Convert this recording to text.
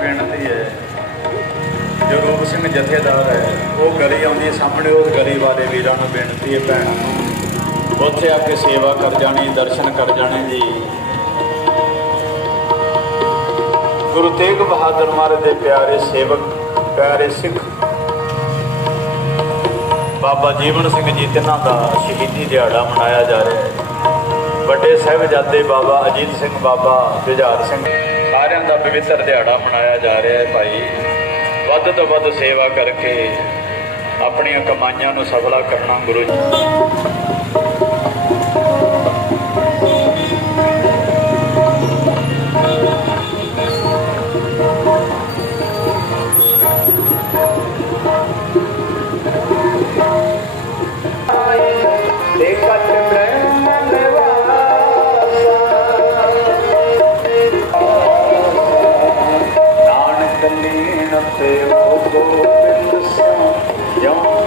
ਬੇਨਤੀ ਹੈ ਜੋ ਰੂਪ ਸਿੰਘ ਜਥੇਦਾਰ ਹੈ ਉਹ ਗਲੀ ਆਉਂਦੀ ਸਾਹਮਣੇ ਉਹ ਗਲੀ ਵਾਲੇ ਵੀਰਾਂ ਨੂੰ ਬੇਨਤੀ ਹੈ, ਭੈਣਾਂ ਨੂੰ ਉੱਥੇ ਆ ਕੇ ਸੇਵਾ ਕਰ ਜਾਣੀ, ਦਰਸ਼ਨ ਕਰ ਜਾਣੇ ਜੀ। ਗੁਰੂ ਤੇਗ ਬਹਾਦਰ ਮਹਾਰਾਜ ਦੇ ਪਿਆਰੇ ਸੇਵਕ, ਪਿਆਰੇ ਸਿੱਖ, ਬਾਬਾ ਜੀਵਨ ਸਿੰਘ ਜੀ, ਤਿੰਨਾਂ ਦਾ ਸ਼ਹੀਦੀ ਦਿਹਾੜਾ ਮਨਾਇਆ ਜਾ ਰਿਹਾ ਹੈ। ਸਾਡੇ ਸਹਿਬਜ਼ਾਦੇ ਬਾਬਾ ਅਜੀਤ ਸਿੰਘ, ਬਾਬਾ ਜੁਝਾਰ ਸਿੰਘ। ਸਾਰਿਆਂ ਦਾ ਪਵਿੱਤਰ ਦਿਹਾੜਾ ਮਨਾਇਆ ਜਾ ਰਿਹਾ ਹੈ ਭਾਈ। ਵੱਧ ਤੋਂ ਵੱਧ ਸੇਵਾ ਕਰਕੇ ਆਪਣੀਆਂ ਕਮਾਈਆਂ ਨੂੰ ਸਫਲਾ ਕਰਨਾ Guru ji. up there, oh, go in the sun.